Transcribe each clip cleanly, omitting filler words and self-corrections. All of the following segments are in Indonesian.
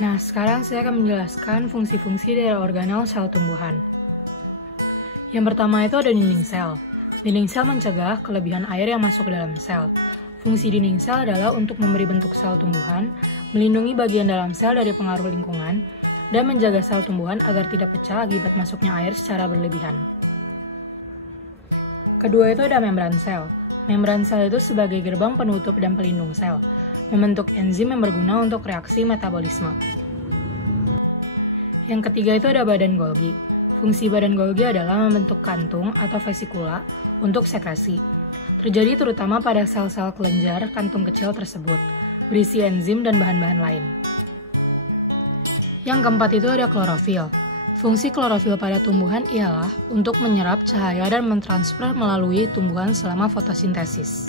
Nah, sekarang saya akan menjelaskan fungsi-fungsi dari organel sel tumbuhan. Yang pertama itu ada dinding sel. Dinding sel mencegah kelebihan air yang masuk ke dalam sel. Fungsi dinding sel adalah untuk memberi bentuk sel tumbuhan, melindungi bagian dalam sel dari pengaruh lingkungan, dan menjaga sel tumbuhan agar tidak pecah akibat masuknya air secara berlebihan. Kedua itu ada membran sel. Membran sel itu sebagai gerbang penutup dan pelindung sel, membentuk enzim yang berguna untuk reaksi metabolisme. Yang ketiga itu ada badan Golgi. Fungsi badan Golgi adalah membentuk kantung atau vesikula untuk sekresi. Terjadi terutama pada sel-sel kelenjar kantung kecil tersebut, berisi enzim dan bahan-bahan lain. Yang keempat itu ada klorofil. Fungsi klorofil pada tumbuhan ialah untuk menyerap cahaya dan mentransfer melalui tumbuhan selama fotosintesis.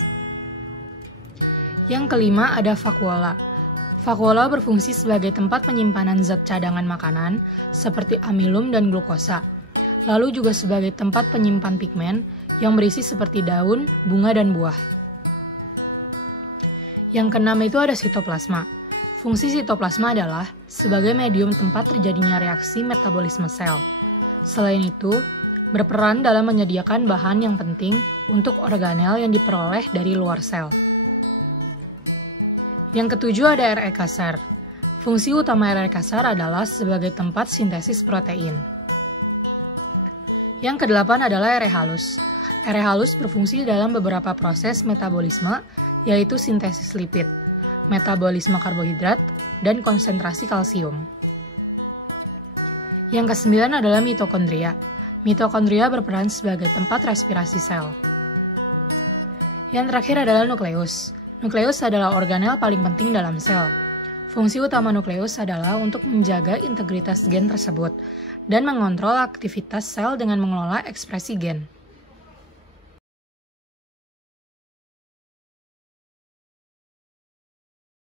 Yang kelima ada vakuola. Vakuola berfungsi sebagai tempat penyimpanan zat cadangan makanan seperti amilum dan glukosa, lalu juga sebagai tempat penyimpan pigmen yang berisi seperti daun, bunga, dan buah. Yang keenam itu ada sitoplasma. Fungsi sitoplasma adalah sebagai medium tempat terjadinya reaksi metabolisme sel. Selain itu, berperan dalam menyediakan bahan yang penting untuk organel yang diperoleh dari luar sel. Yang ketujuh ada RE kasar. Fungsi utama RE kasar adalah sebagai tempat sintesis protein. Yang kedelapan adalah RE halus. RE halus berfungsi dalam beberapa proses metabolisme, yaitu sintesis lipid, metabolisme karbohidrat, dan konsentrasi kalsium. Yang kesembilan adalah mitokondria. Mitokondria berperan sebagai tempat respirasi sel. Yang terakhir adalah nukleus. Nukleus adalah organel paling penting dalam sel. Fungsi utama nukleus adalah untuk menjaga integritas gen tersebut dan mengontrol aktivitas sel dengan mengelola ekspresi gen.